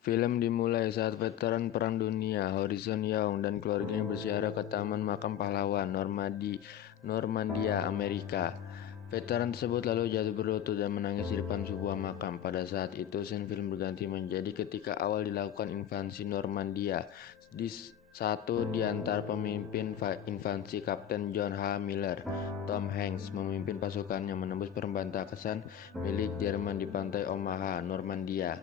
Film dimulai saat veteran Perang Dunia Horizon Young dan keluarganya berziarah ke Taman Makam Pahlawan Normandia, Amerika. Veteran tersebut lalu jatuh berlutut dan menangis di depan sebuah makam. Pada saat itu, scene film berganti menjadi ketika awal dilakukan invasi Normandia. Satu di antara pemimpin invasi, Kapten John H. Miller, Tom Hanks, memimpin pasukannya menembus perbatasan milik Jerman di pantai Omaha, Normandia.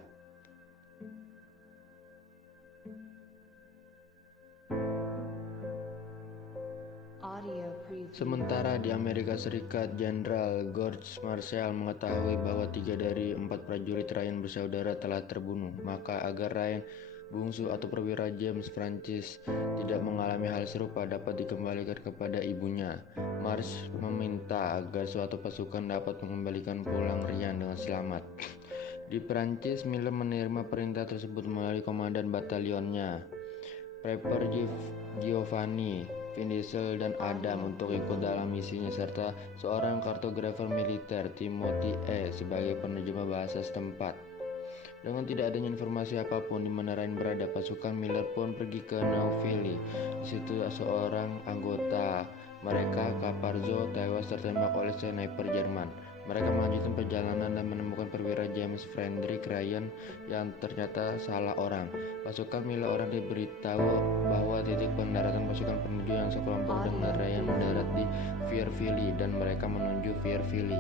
Sementara di Amerika Serikat, Jenderal George Marshall mengetahui bahwa 3 dari 4 prajurit Ryan bersaudara telah terbunuh. Maka agar Ryan bungsu atau perwira James Francis tidak mengalami hal serupa dapat dikembalikan kepada ibunya, Marsh meminta agar suatu pasukan dapat mengembalikan pulang Ryan dengan selamat. Di Prancis, Miller menerima perintah tersebut melalui komandan batalionnya, Private Giovanni, Vin Diesel, dan Adam untuk ikut dalam misinya, serta seorang kartografer militer, Timothy E. sebagai penerjemah bahasa setempat. Dengan tidak adanya informasi apapun di mana Ryan berada, pasukan Miller pun pergi ke Nauvili. Di situ seorang anggota mereka, Caparzo, tewas tertembak oleh sniper Jerman. Mereka melanjutkan perjalanan dan menemukan perwira James Frederick Ryan yang ternyata salah orang. Pasukan Miller orang diberitahu bahwa titik pendaratan pasukan penuju yang sekelompok dengan Ryan mendarat di Fairfield dan mereka menuju Fairfield.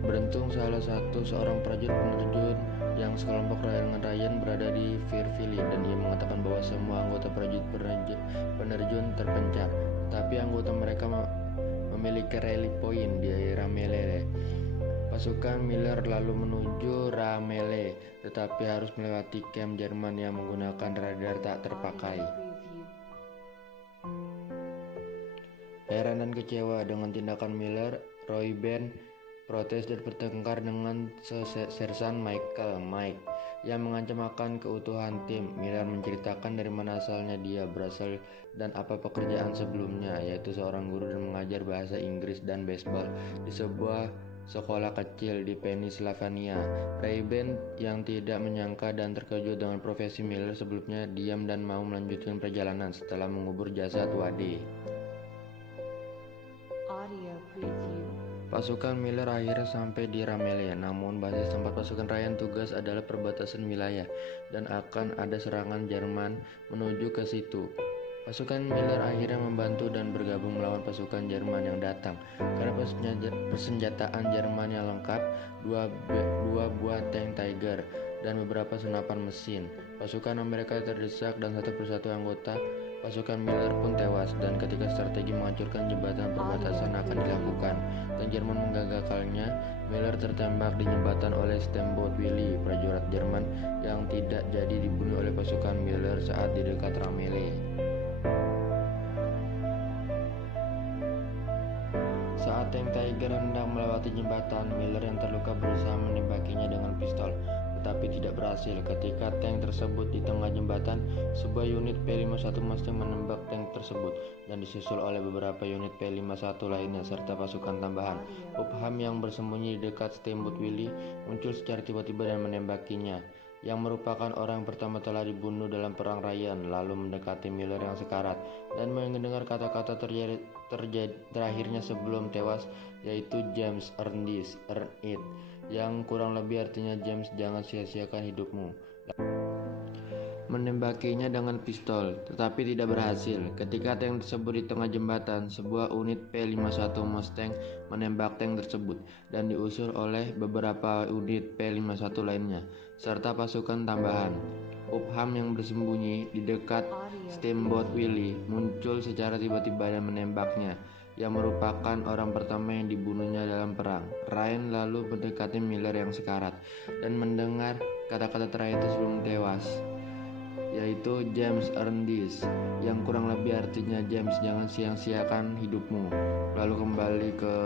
Beruntung salah satu seorang prajurit penerjun yang sekelompok dengan Ryan berada di Fairfield dan ia mengatakan bahwa semua anggota prajurit penerjun terpencar, tapi anggota mereka memiliki rally point di Ramele. Pasukan Miller lalu menuju Ramele, tetapi harus melewati camp Jerman yang menggunakan radar tak terpakai. Heran dan kecewa dengan tindakan Miller, Roy Ben protes dan bertengkar dengan Sersan Mike yang mengancam akan keutuhan tim. Miller menceritakan dari mana asalnya dia berasal dan apa pekerjaan sebelumnya, yaitu seorang guru dan mengajar bahasa Inggris dan baseball di sebuah sekolah kecil di Pennsylvania. Ray-Ban yang tidak menyangka dan terkejut dengan profesi Miller sebelumnya diam dan mau melanjutkan perjalanan setelah mengubur jasad Wade. Pasukan Miller akhirnya sampai di Ramele, namun basis tempat pasukan Ryan tugas adalah perbatasan wilayah dan akan ada serangan Jerman menuju ke situ. Pasukan Miller akhirnya membantu dan bergabung melawan pasukan Jerman yang datang. Karena persenjataan Jerman yang lengkap, dua buah tank Tiger dan beberapa senapan mesin, pasukan Amerika terdesak dan satu persatu anggota pasukan Miller pun tewas, dan ketika strategi menghancurkan jembatan perbatasan akan dilakukan dan Jerman menggagalkannya, Miller tertembak di jembatan oleh Steamboat Willie, prajurit Jerman yang tidak jadi dibunuh oleh pasukan Miller saat di dekat Ramele. Saat tank Tiger hendak melewati jembatan, Miller yang terluka berusaha menembakinya dengan pistol, tetapi tidak berhasil. Ketika tank tersebut di tengah jembatan, sebuah unit P-51 Mustang menembak tank tersebut dan disusul oleh beberapa unit P-51 lainnya serta pasukan tambahan. Upham yang bersembunyi di dekat Steamboat Willie muncul secara tiba-tiba dan menembakinya, yang merupakan orang pertama telah dibunuh dalam perang Ryan, lalu mendekati Miller yang sekarat dan mendengar kata-kata terakhirnya sebelum tewas, yaitu James earn it, yang kurang lebih artinya James jangan sia-siakan hidupmu. Menembakinya dengan pistol, tetapi tidak berhasil. Ketika tank tersebut di tengah jembatan, sebuah unit P-51 Mustang menembak tank tersebut dan diusul oleh beberapa unit P-51 lainnya serta pasukan tambahan. Upham yang bersembunyi di dekat Steamboat Willie muncul secara tiba-tiba dan menembaknya, yang merupakan orang pertama yang dibunuhnya dalam perang. Ryan lalu mendekati Miller yang sekarat dan mendengar kata-kata terakhir itu sebelum tewas, yaitu James earn this, yang kurang lebih artinya James jangan sia-siakan hidupmu. Lalu kembali ke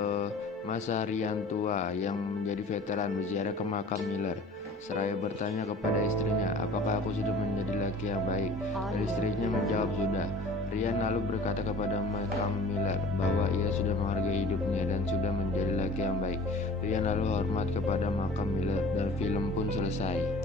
masa Ryan tua yang menjadi veteran berziarah ke makam Miller seraya bertanya kepada istrinya, apakah aku sudah menjadi laki yang baik? Dan istrinya menjawab sudah. Ryan lalu berkata kepada makam Miller bahwa ia sudah menghargai hidupnya dan sudah menjadi laki laki-laki yang baik. Ryan lalu hormat kepada makam Miller dan film pun selesai.